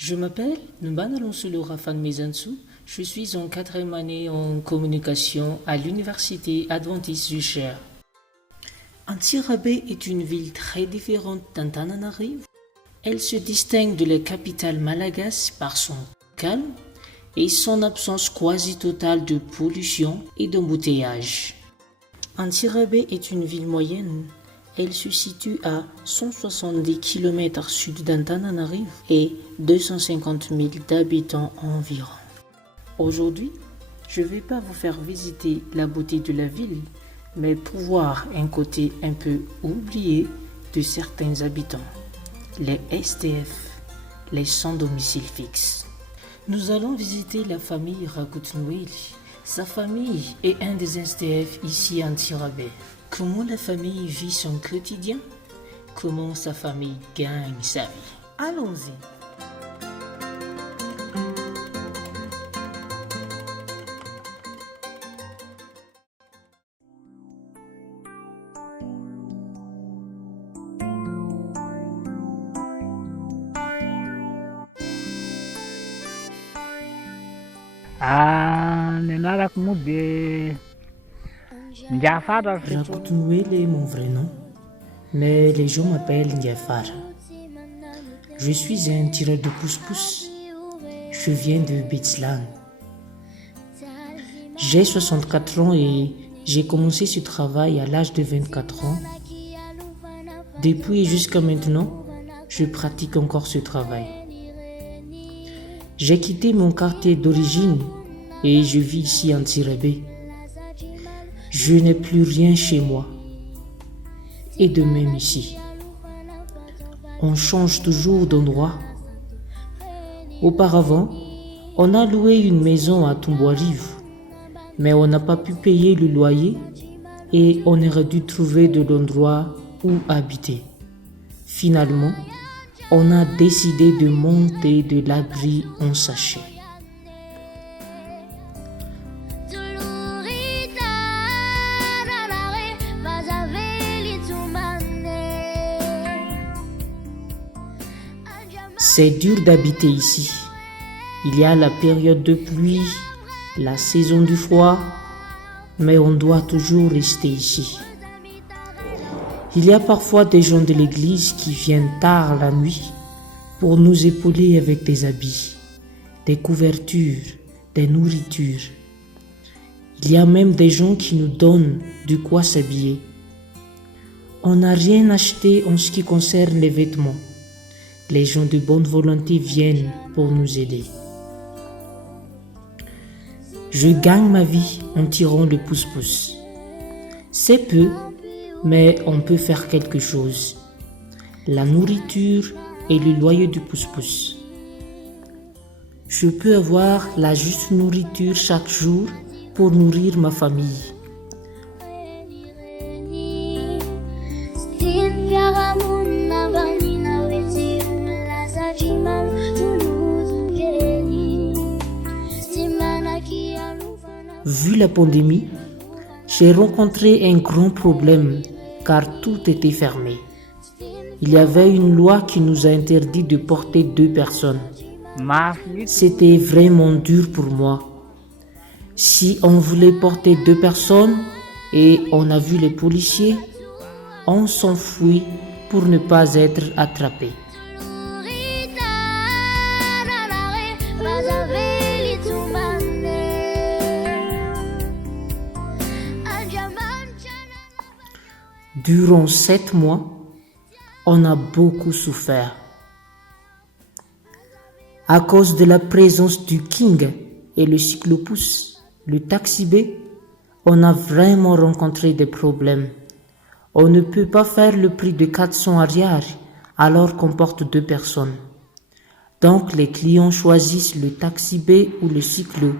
Je m'appelle Numbana Alonso Rafan Mezansu. Je suis en 4e année en communication à l'Université adventiste du Cher. Antsirabe est une ville très différente d'Antananarivo. Elle se distingue de la capitale malagasy par son calme et son absence quasi totale de pollution et d'embouteillage. Antsirabe est une ville moyenne. Elle se situe à 170 km sud d'Antananarivo et 250 000 d'habitants environ. Aujourd'hui, je ne vais pas vous faire visiter la beauté de la ville, mais pour voir un côté un peu oublié de certains habitants, les SDF, les sans domicile fixe. Nous allons visiter la famille Rakutnueli. Sa famille est un des SDF ici à Antsirabe. Comment la famille vit son quotidien? Comment sa famille gagne sa vie? Allons-y. Ny anarako moa dia Ndiafara. Rakutnueli est mon vrai nom, mais les gens m'appellent Ndiafara. Je suis un tireur de pousse-pousse. Je viens de Bitslang. J'ai 64 ans et j'ai commencé ce travail à l'âge de 24 ans. Depuis jusqu'à maintenant, je pratique encore ce travail. J'ai quitté mon quartier d'origine et je vis ici à Antsirabe. Je n'ai plus rien chez moi. Et de même ici. On change toujours d'endroit. Auparavant, on a loué une maison à Tumbuarivo, mais on n'a pas pu payer le loyer et on aurait dû trouver de l'endroit où habiter. Finalement, on a décidé de monter de l'abri en sachet. C'est dur d'habiter ici. Il y a la période de pluie, la saison du froid, mais on doit toujours rester ici. Il y a parfois des gens de l'église qui viennent tard la nuit pour nous épauler avec des habits, des couvertures, des nourritures. Il y a même des gens qui nous donnent de quoi s'habiller. On n'a rien acheté en ce qui concerne les vêtements. Les gens de bonne volonté viennent pour nous aider. Je gagne ma vie en tirant le pouce-pouce. C'est peu, mais on peut faire quelque chose. La nourriture et le loyer du pouce-pouce. Je peux avoir la juste nourriture chaque jour pour nourrir ma famille. Vu la pandémie, j'ai rencontré un grand problème car tout était fermé. Il y avait une loi qui nous a interdit de porter 2 personnes. C'était vraiment dur pour moi. Si on voulait porter 2 personnes et on a vu les policiers, on s'enfuit pour ne pas être attrapé. Durant 7 mois, on a beaucoup souffert. À cause de la présence du King et le cyclopousse, le taxi B, on a vraiment rencontré des problèmes. On ne peut pas faire le prix de 400 arrière alors qu'on porte 2 personnes. Donc les clients choisissent le taxi B ou le cyclo.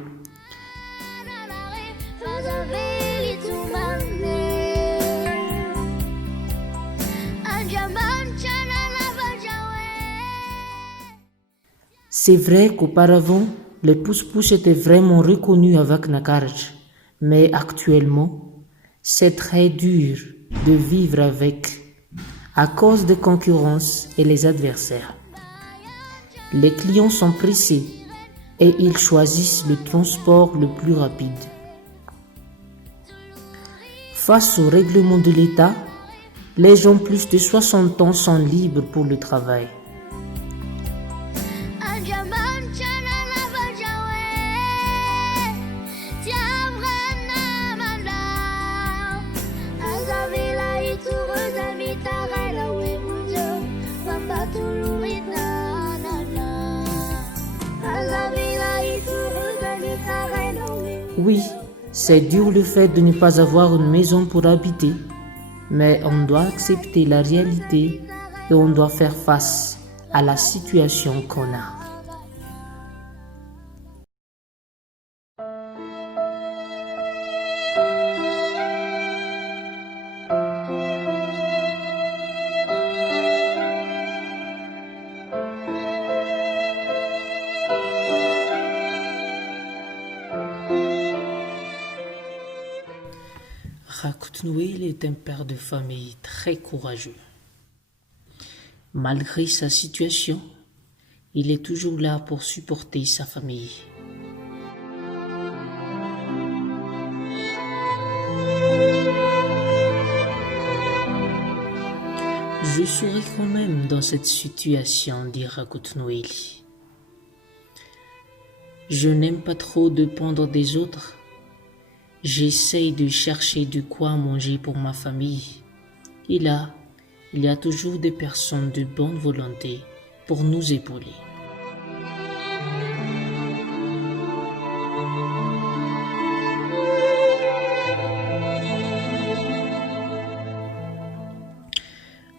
C'est vrai qu'auparavant, les pousse-pousse étaient vraiment reconnus avec Nakarj, mais actuellement, c'est très dur de vivre avec à cause de concurrence et les adversaires. Les clients sont pressés et ils choisissent le transport le plus rapide. Face au règlement de l'État, les gens plus de 60 ans sont libres pour le travail. Oui, c'est dur le fait de ne pas avoir une maison pour habiter, mais on doit accepter la réalité et on doit faire face à la situation qu'on a. Rakut Noël est un père de famille très courageux. Malgré sa situation, il est toujours là pour supporter sa famille. Je souris quand même dans cette situation, dit Rakut Noël. Je n'aime pas trop dépendre des autres. J'essaye de chercher de quoi manger pour ma famille. Et là, il y a toujours des personnes de bonne volonté pour nous épauler.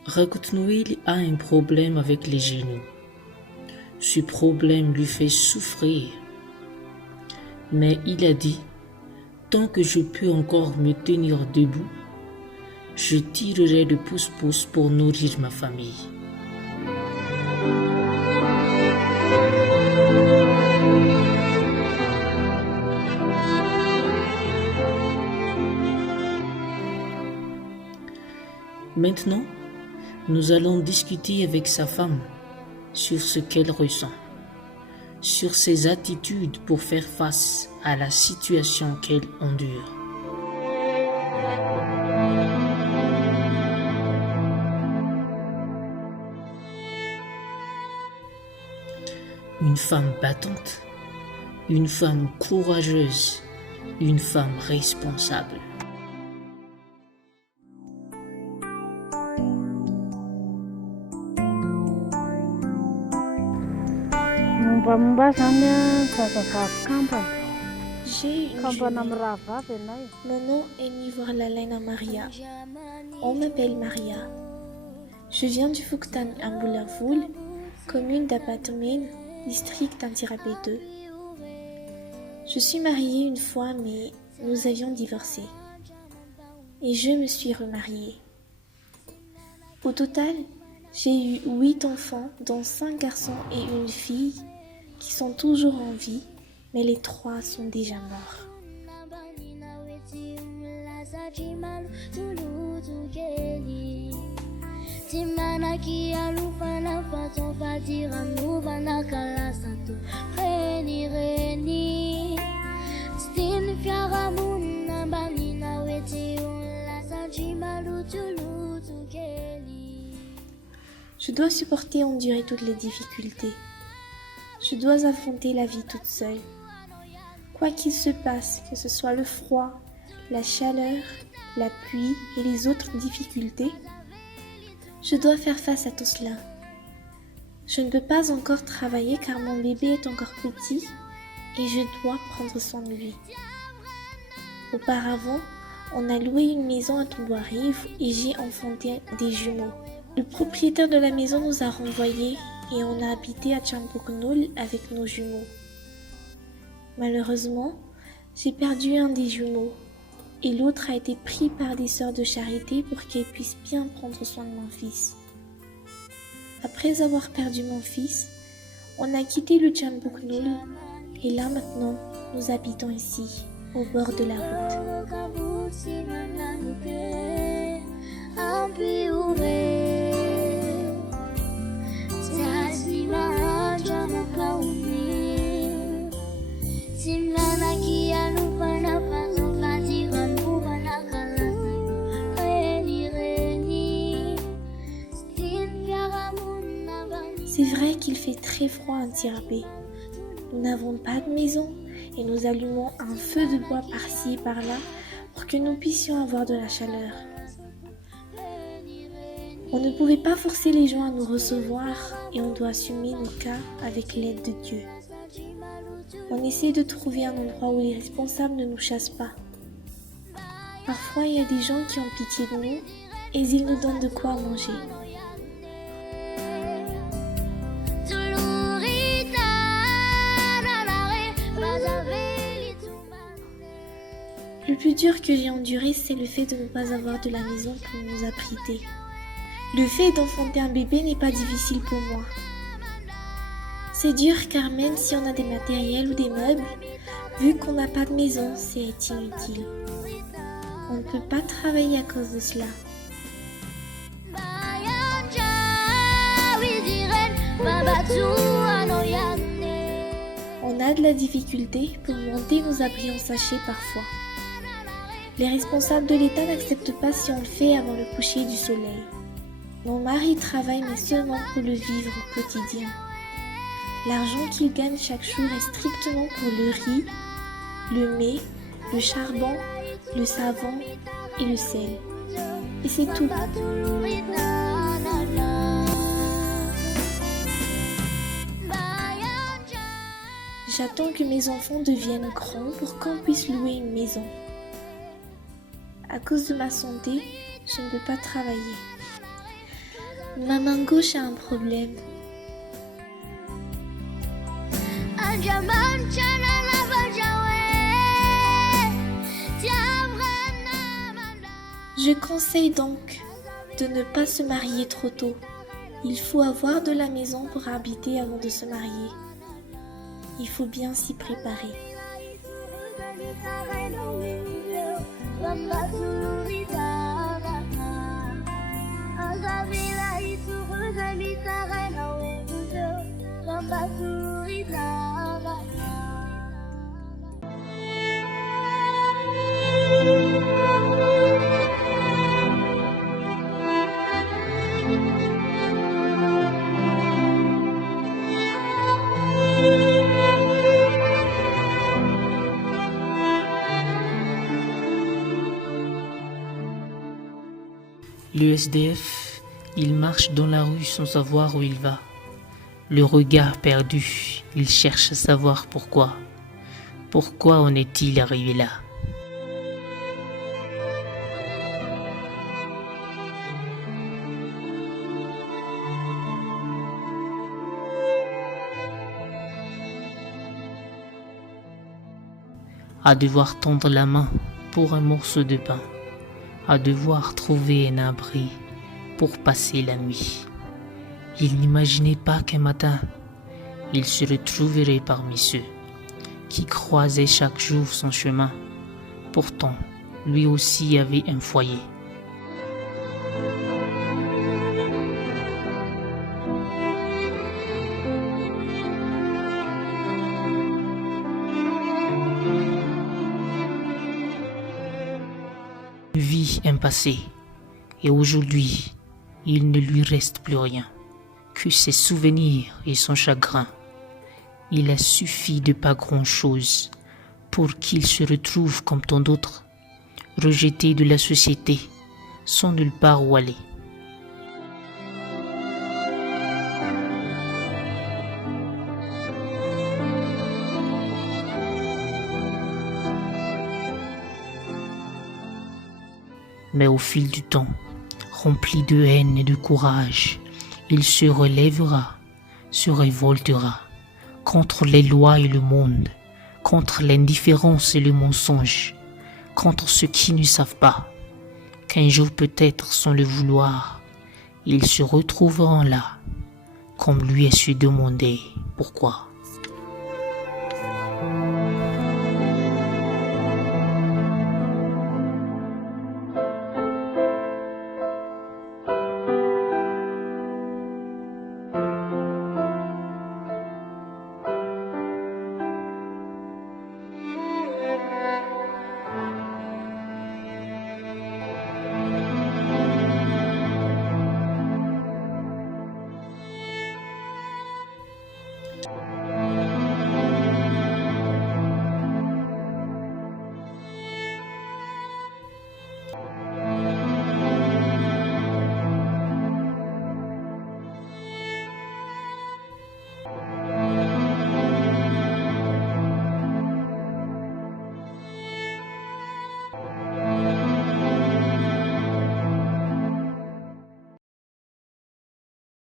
Rakut Noël a un problème avec les genoux. Ce problème lui fait souffrir. Mais il a dit, tant que je peux encore me tenir debout, je tirerai le pouce-pouce pour nourrir ma famille. Maintenant, nous allons discuter avec sa femme sur ce qu'elle ressent, sur ses attitudes pour faire face à la situation qu'elle endure. Une femme battante, une femme courageuse, une femme responsable. Mombamomba zany a zazavavy kampana. J'ai une Kampana jumelle. amin'ny rahavavy ianay. Mon nom est Nivorlalena Maria. On m'appelle Maria. Je viens du Fouktami à Mboulavoul, commune d'Apatomène, district d'Antirapé 2. Je suis mariée une fois, mais nous avions divorcé. Et je me suis remariée. Au total, j'ai eu 8 enfants, dont 5 garçons et une fille, qui sont toujours en vie, mais les 3 sont déjà morts. Je dois supporter et endurer toutes les difficultés. Je dois affronter la vie toute seule. Quoi qu'il se passe, que ce soit le froid, la chaleur, la pluie et les autres difficultés, je dois faire face à tout cela. Je ne peux pas encore travailler car mon bébé est encore petit et je dois prendre soin de lui. Auparavant, on a loué une maison à Tomboarive et j'ai enfanté des jumeaux. Le propriétaire de la maison nous a renvoyés et on a habité à Tchampoknoul avec nos jumeaux. Malheureusement, j'ai perdu un des jumeaux et l'autre a été pris par des sœurs de charité pour qu'elles puissent bien prendre soin de mon fils. Après avoir perdu mon fils, On a quitté le Tchambuknoul et là maintenant, nous habitons ici, au bord de la route. C'est vrai qu'il fait très froid à Antsirabe. Nous n'avons pas de maison et nous allumons un feu de bois par-ci et par-là pour que nous puissions avoir de la chaleur. On ne pouvait pas forcer les gens à nous recevoir et on doit assumer nos cas avec l'aide de Dieu. On essaie de trouver un endroit où les responsables ne nous chassent pas. Parfois, il y a des gens qui ont pitié de nous et ils nous donnent de quoi manger. Le plus dur que j'ai enduré, c'est le fait de ne pas avoir de la maison pour nous abriter. Le fait d'enfanter un bébé n'est pas difficile pour moi. C'est dur car même si on a des matériels ou des meubles, vu qu'on n'a pas de maison, c'est inutile. On ne peut pas travailler à cause de cela. On a de la difficulté pour monter nos abris en sachet parfois. Les responsables de l'État n'acceptent pas si on le fait avant le coucher du soleil. Mon mari travaille mais seulement pour le vivre au quotidien. L'argent qu'il gagne chaque jour est strictement pour le riz, le mets, le charbon, le savon et le sel. Et c'est tout. J'attends que mes enfants deviennent grands pour qu'on puisse louer une maison. À cause de ma santé, je ne peux pas travailler. Ma main gauche a un problème. Je conseille donc de ne pas se marier trop tôt. Il faut avoir de la maison pour habiter avant de se marier. Il faut bien s'y préparer. Le SDF, il marche dans la rue sans savoir où il va. Le regard perdu, il cherche à savoir pourquoi. Pourquoi en est-il arrivé là? À devoir tendre la main pour un morceau de pain, à devoir trouver un abri pour passer la nuit. Il n'imaginait pas qu'un matin, il se retrouverait parmi ceux qui croisaient chaque jour son chemin. Pourtant, lui aussi avait un foyer. Une vie, un passé, et aujourd'hui, il ne lui reste plus rien que ses souvenirs et son chagrin. Il a suffi de pas grand-chose pour qu'il se retrouve comme tant d'autres, rejeté de la société, sans nulle part où aller. Mais au fil du temps, rempli de haine et de courage, il se relèvera, se révoltera contre les lois et le monde, contre l'indifférence et le mensonge, contre ceux qui ne savent pas qu'un jour peut-être sans le vouloir, ils se retrouveront là, comme lui a su demander. Pourquoi?